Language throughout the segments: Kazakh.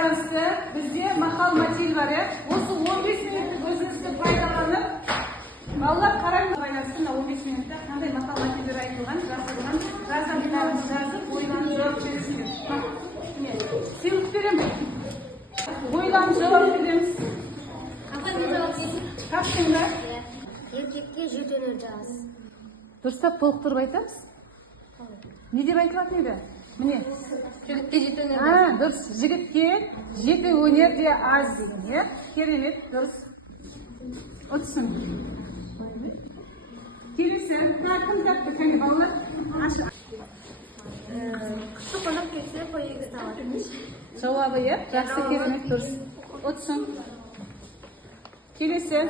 байланысты бізде мақал мәтел бар, осы 15 минуттық өзіңізді пайдаланып, балалар қараңыз байланысты 15 минутта қандай мақал мәтелдер айтылған, жазылған, жазғандарыңызды жазып, ойланып жауап бересіздер. Сыйлық беремін. Ойланып жауап береміз. Таптыңдар? Еркекке жеті өнер жаз. Дұрыстап толықтырып айтамыз. Не деп айтылатын еді? Міне. Жігітке жеті өнер. Дұрыс. Жігітке жеті өнер де аз деген. Керемет, дұрыс. Отырсын. Келесі. Кім тапты? Кәне балалар. Қысты қонақ келсе, қой егіз табады. Жауабы, жақсы, керемет, дұрыс. Отырсын. Келесі.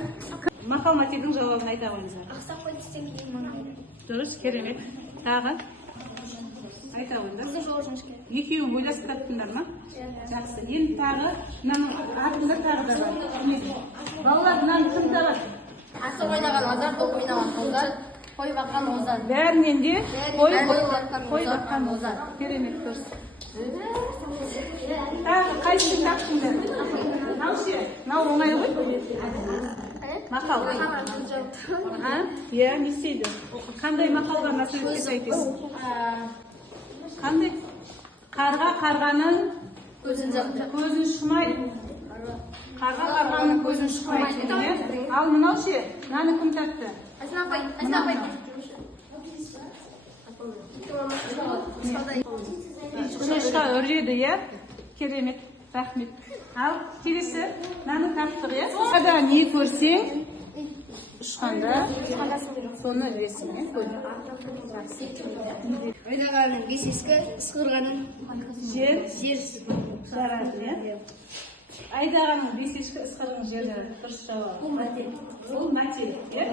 Мақал мәтелдің жауабын айта қойыңыздар. Ақсақ қой тістен кейін маңайды. Дұрыс, керемет. Тағы айта қойыңыздар. Қызы жол жіңішке. Екеуін ойласып таптыңдар ма? Жақсы. Енді тағы мынаның артында тағы да бар. Балалар, мынаны кім табады? Асық ойнаған азар, доп ойнаған озар, қой баққан озар. Бәрінен де қой қой баққан озар. Керемет, дұрыс. Тағы қайсысын таптыңдар? Мынау ше? Мынау оңай ғой? Мақал. Иә, не істейді? Қандай мақалға мәселеге сәйкес? Қандай? Қарға қарғаның көзін шумайды. Қарға қарғаның көзін шумайды. Ал мынау ше? Мынаны кім тапты? Шошқа үреді, иә? Керемет, рахмет. Ал келесі, мынаны таптық, иә? Қада не көрсең, ұшқанда соны ілесің, иә? Ойнағанның бес ескі, ысқырғанның жер жарады, иә? Айдағанның бес ешкі, ысқырғанның жері дұрыс жауап. Ол мәтел, иә?